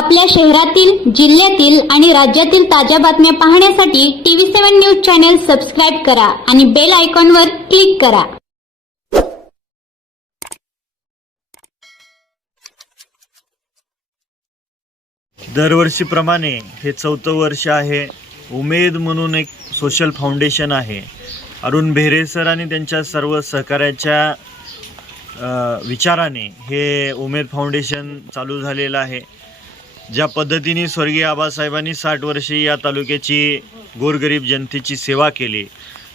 आपल्या शहरातील जिल्ह्यातील आणि राज्यातील ताज्या बातम्या पाहण्यासाठी TV seven news channel subscribe करा आणि बेल आयकॉनवर क्लिक करा. दरवर्षीप्रमाणे हे चौथं वर्ष आहे. उमेद म्हणून एक सोशल फाउंडेशन आहे. अरुण भेरे सर आणि त्यांच्या सर्व सहकाऱ्याच्या विचाराने हे उमेद फाउंडेशन चालू झालेलं आहे. ज्या पद्धतीने स्वर्गीय आबासाहेबांनी साठ वर्षे या तालुक्याची गोरगरीब जनतेची सेवा केली.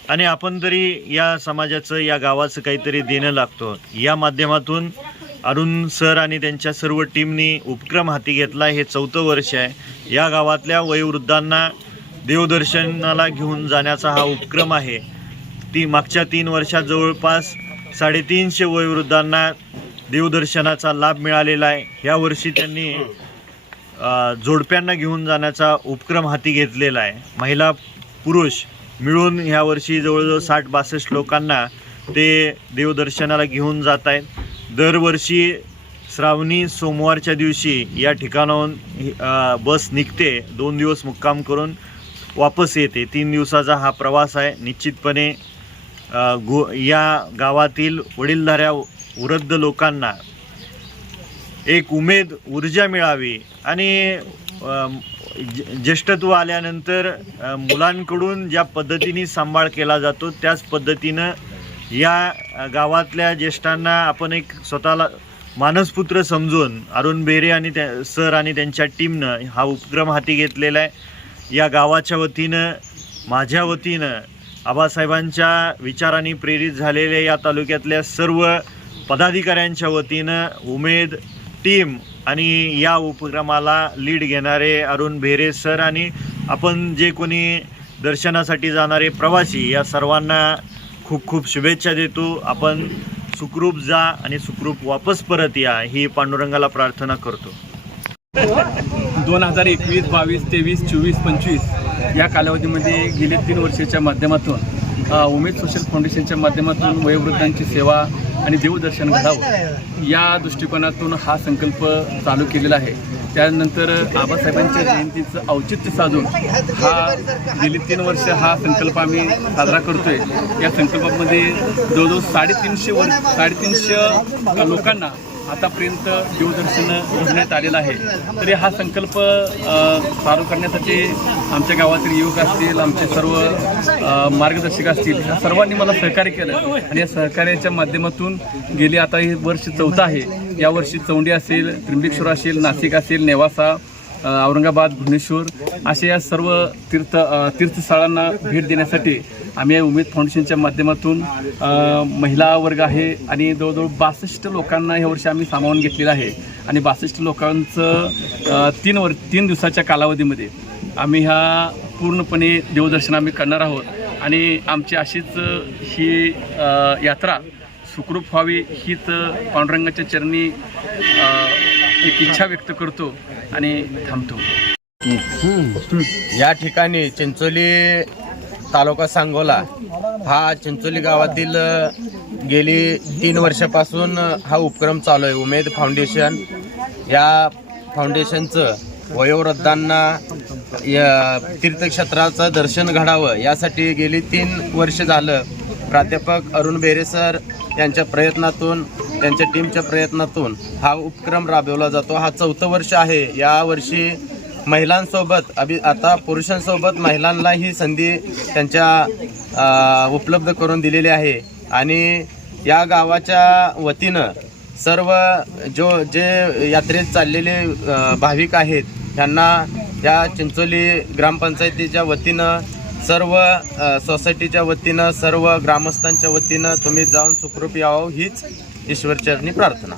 आणि आपण तरी या समाजाचं या गावाचं काहीतरी देणं लागतो. या माध्यमातून अरुण सर आणि त्यांच्या सर्व टीमनी उपक्रम हाती घेतला. हे चौथं वर्ष आहे. या गावातल्या वयोवृद्धांना देवदर्शनाला घेऊन जाण्याचा हा उपक्रम आहे. ती मागच्या तीन वर्षात जवळपास साडेतीनशे वयोवृद्धांना देवदर्शनाचा लाभ मिळालेला आहे. ह्या वर्षी त्यांनी जोडप्यांना घेऊन जाण्याचा उपक्रम हाती घेतलेला आहे. महिला पुरुष मिळून ह्या वर्षी जवळजवळ साठ बासष्ट लोकांना ते देवदर्शनाला घेऊन जात आहेत. दरवर्षी श्रावणी सोमवारच्या दिवशी या ठिकाणाहून बस निघते. दोन दिवस मुक्काम करून वापस येते. तीन दिवसाचा हा प्रवास आहे. निश्चितपणे गो या गावातील वडीलधाऱ्या वृद्ध लोकांना एक उमेद ऊर्जा मिळावी. आणि ज- ज्येष्ठत्व आल्यानंतर मुलांकडून ज्या पद्धतीने सांभाळ केला जातो त्याच पद्धतीनं या गावातल्या ज्येष्ठांना आपण एक स्वतःला मानसपुत्र समजून अरुण बेरे आणि त्या सर आणि त्यांच्या टीमनं हा उपक्रम हाती घेतलेला आहे. या गावाच्या वतीनं माझ्या वतीनं आबासाहेबांच्या विचाराने प्रेरित झालेल्या या तालुक्यातल्या सर्व पदाधिकाऱ्यांच्या वतीनं उमेद टीम आणि या उपक्रमाला लीड घेणारे अरुण भेरे सर आणि आपण जे कोणी दर्शनासाठी जाणारे प्रवासी या सर्वांना खूप खूप शुभेच्छा देतो. आपण सुखरूप जा आणि सुखरूप वापस परत या ही पांडुरंगाला प्रार्थना करतो. दोन हजार एकवीस बावीस तेवीस चोवीस पंचवीस या कालावधीमध्ये गेले तीन वर्षाच्या माध्यमातून उमेद सोशल फाउंडेशनच्या माध्यमातून वयोवृद्धांची सेवा आणि देवदर्शन घडावं या दृष्टिकोनातून हा संकल्प चालू केलेला आहे. त्यानंतर आबासाहेबांच्या जयंतीचं औचित्य साधून हा गेली तीन वर्ष हा संकल्प आम्ही साजरा करतोय. या संकल्पामध्ये जवळजवळ साडेतीनशे वर्ष साडेतीनशे लोकांना आतापर्यंत देवदर्शन घडण्यात आलेलं आहे. तरी हा संकल्प चालू करण्यासाठी आमच्या गावातील युवक असतील आमचे सर्व मार्गदर्शक असतील ह्या सर्वांनी मला सहकार्य केलं. आणि या सहकार्याच्या माध्यमातून गेली आता हे वर्ष चौथं आहे. यावर्षी चौंडी असेल त्र्यंबकेश्वर असेल नाशिक असेल नेवासा औरंगाबाद भुवनेश्वर अशा या सर्व तीर्थ तीर्थस्थळांना भेट देण्यासाठी आम्ही या उमेद फाउंडेशनच्या माध्यमातून महिला वर्ग आहे आणि जवळजवळ बासष्ट लोकांना ह्या वर्षी आम्ही सामावून घेतलेलं आहे. आणि बासष्ट लोकांचं तीन वर तीन दिवसाच्या कालावधीमध्ये आम्ही ह्या पूर्णपणे देवदर्शन आम्ही करणार आहोत. आणि आमची अशीच ही यात्रा सुखरूप व्हावी हीच पांडुरंगाच्या चरणी एक इच्छा व्यक्त करतो आणि थांबतो. या ठिकाणी चिंचोली तालुका सांगोला हा चिंचोली गावातील गेली तीन वर्षापासून हा उपक्रम चालू आहे. उमेद फाउंडेशन. या फाउंडेशनचं वयोवृद्धांना या तीर्थक्षेत्राचं दर्शन घडावं यासाठी गेली तीन वर्ष झालं. प्राध्यापक अरुण बेरे सर यांच्या प्रयत्नातून त्यांच्या टीमच्या प्रयत्नातून हा उपक्रम राबवला जातो. हा चौथं वर्ष आहे. या वर्षी महिलांसोबत अभि आता पुरुषांसोबत महिलांना ही संधी त्यांच्या उपलब्ध करून दिलेली आहे. आणि या गावाच्या वतीनं सर्व जो जे यात्रेत चाललेले भाविक आहेत त्यांना या चिंचोली ग्रामपंचायतीच्या वतीनं सर्व सोसायटीच्या वतीनं सर्व ग्रामस्थांच्या वतीनं तुम्ही जाऊन सुखरूप यावं हीच ईश्वरचरणी प्रार्थना.